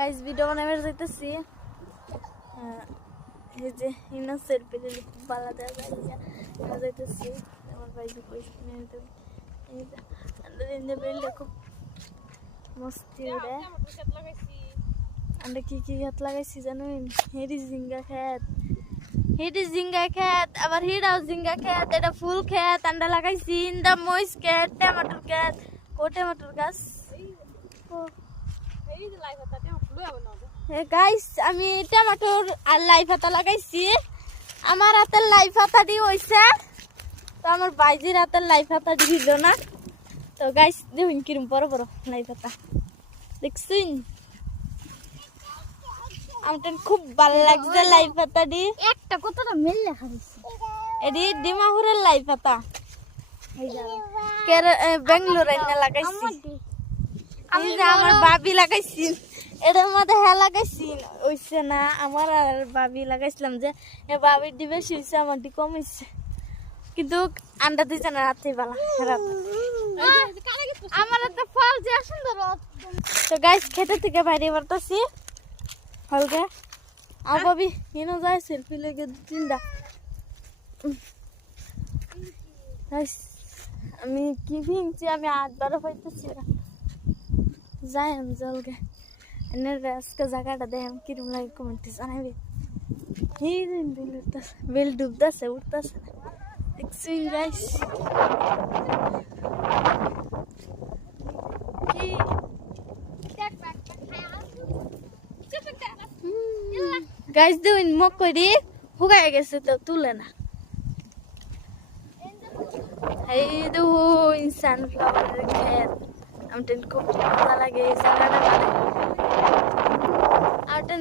guys video বানাবার যাইতেছি এই যে ইনা সেলফি নিলে খুব ভালো দেওয়া যায় যাইতেছি আমার ভাই যে পয়সা নিয়ে দেব এই যে আমরা ইন্দে বেলটা খুব মস্তি উড়ে আমরা কি কি হাত লাগাইছি জানেন হেডি জিঙ্গা খেত আবার হিডাও জিঙ্গা খেত এটা ফুল খেত আমরা লাগাইছি ইন্দা মরিচ খেত টমেটোর খেত টমেটোর গাছ গাইস আমি টমেটোর আর লাই পাতা লাগাইছি আমার হাতের লাই পাতা দিয়ে হইছে তো আমার বাইজির হাতের লাই পাতা দিল না তো গাইস দেখুন কিরম বড় বড় লাই পাতা দেখছুন আমার খুব ভালো লাগছে লাই পাতা দি একটা কতটা মেল লেখা দিছে এডি ডিমাহুরের লাই পাতা বেঙ্গালুরে লাগাইছি আমি যে আমার বাবি লাগাইছি এটার মধ্যে হ্যাঁ লাগাইছি ওইছে না আমার আর বাবি লাগাইছিলাম যে বাবির ডি বেশি হয়েছে আমার ডি কম হয়েছে কিন্তু আন্ডা দিচ্ছে না রাত্রি বেলা আমার একটা ফল যে সুন্দর তো গাইস খেতে থেকে বাইরে বাড়তেছি হলকে আমার বাবি কিনো যায় সেলফি লেগে তিনটা গাইস আমি কি ভিংছি আমি 8-12 পাইতেছি যাই আমি জলকে এনে আজকে জায়গাটা দেখেন কিরম লাগে কমেন্টে জানাবে এই বেল ডুবতেছে উঠতেছে দেখছুন গাইস গাইস দুইন মক করি হুগাই গেছে তো তুলে না এই দু ইনসান ফ্লাওয়ারের ক্ষেত আমটেন খুব মজা লাগে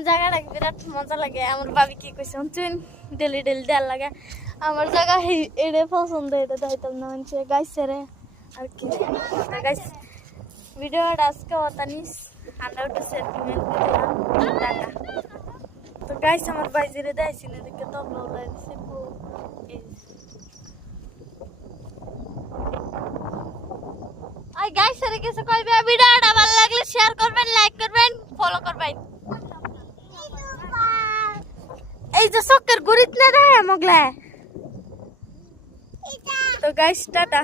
জায়গাটা বিরাট মজা লাগে আমার বাবি কি কইছে শুন ডেলি দেওয়ার লাগে আমার জায়গা এড়ে পছন্দ এটা দাইতাম না মানছে গাইছে রে আর কি গাইস ভিডিওটা আজকে অতানিস আমরা একটু সেন্টিমেন্ট দিলাম টাটা তো গাইস আমার বাইজিরে দেয়ছি না দেখে তবলা উলাই দিছে গাইস এর কিছু কইবে ভিডিওটা ভালো লাগলে শেয়ার করবেন লাইক করবেন ফলো করবেন এই যে সক্কের গুরিত না রে মগলা তো গাইস টাটা